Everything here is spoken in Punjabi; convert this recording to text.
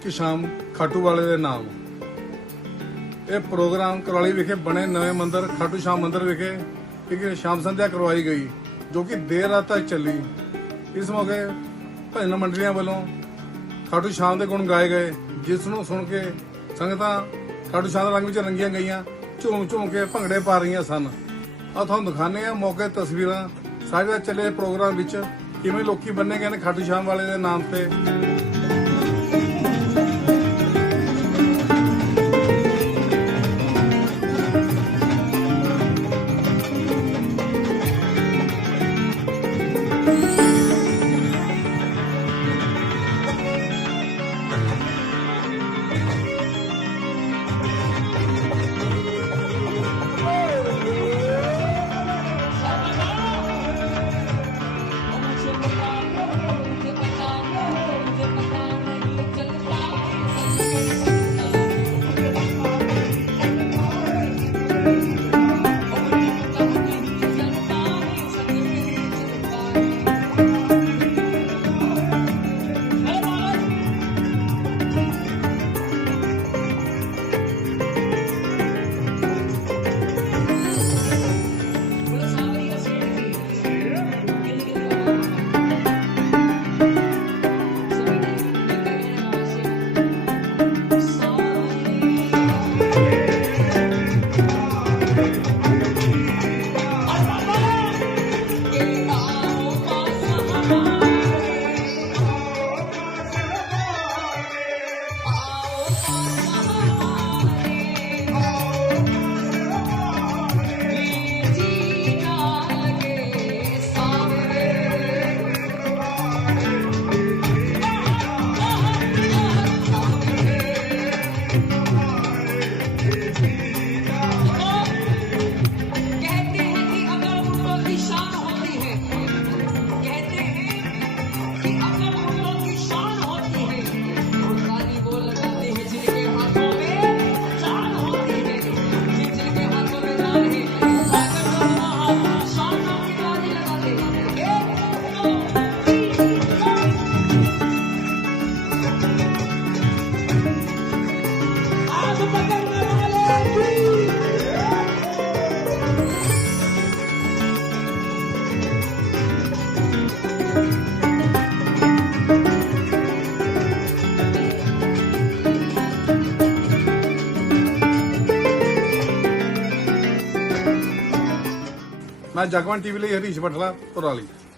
ਇੱਕ ਸ਼ਾਮ ਖਾਟੂ ਵਾਲੇ ਦੇ ਨਾਮ ਇਹ ਪ੍ਰੋਗਰਾਮ ਕਰਾਲੀ ਵਿਖੇ ਬਣੇ ਨਵੇਂ ਮੰਦਿਰ, ਖਾਟੂ ਸ਼ਾਮ ਮੰਦਿਰ ਵਿਖੇ ਇੱਕ ਸ਼ਾਮ ਸੰਧਿਆ ਕਰਵਾਈ ਗਈ, ਜੋ ਕਿ ਦੇਰ ਰਾਤ ਤੱਕ ਚੱਲੀ। ਇਸ ਮੌਕੇ ਭਜਨ ਮੰਡਲੀਆਂ ਵੱਲੋਂ ਖਾਟੂ ਸ਼ਾਮ ਦੇ ਗੁਣ ਗਾਏ ਗਏ, ਜਿਸ ਨੂੰ ਸੁਣ ਕੇ ਸੰਗਤਾਂ ਖਾਟੂ ਸ਼ਾਮ ਦੇ ਰੰਗ ਵਿੱਚ ਰੰਗੀਆਂ ਗਈਆਂ, ਝੂਮ ਝੂਮ ਕੇ ਭੰਗੜੇ ਪਾ ਰਹੀਆਂ ਸਨ। ਆ ਤੁਹਾਨੂੰ ਦਿਖਾਣੇ ਆ ਮੌਕੇ ਤਸਵੀਰਾਂ। ਸਾਰੇ ਚੱਲੇ ਪ੍ਰੋਗਰਾਮ ਵਿੱਚ ਕਿਵੇਂ ਲੋਕੀ ਬੰਨੇ ਗਏ ਨੇ ਖਾਟੂ ਸ਼ਾਮ ਵਾਲੇ ਦੇ ਨਾਮ ਤੇ। ਮੈਂ ਜਗਵੰਤ ਟੀਵੀ ਲਈ ਹਰੀਸ਼ ਬਟਲਾ ਪੁਰਾਲੀ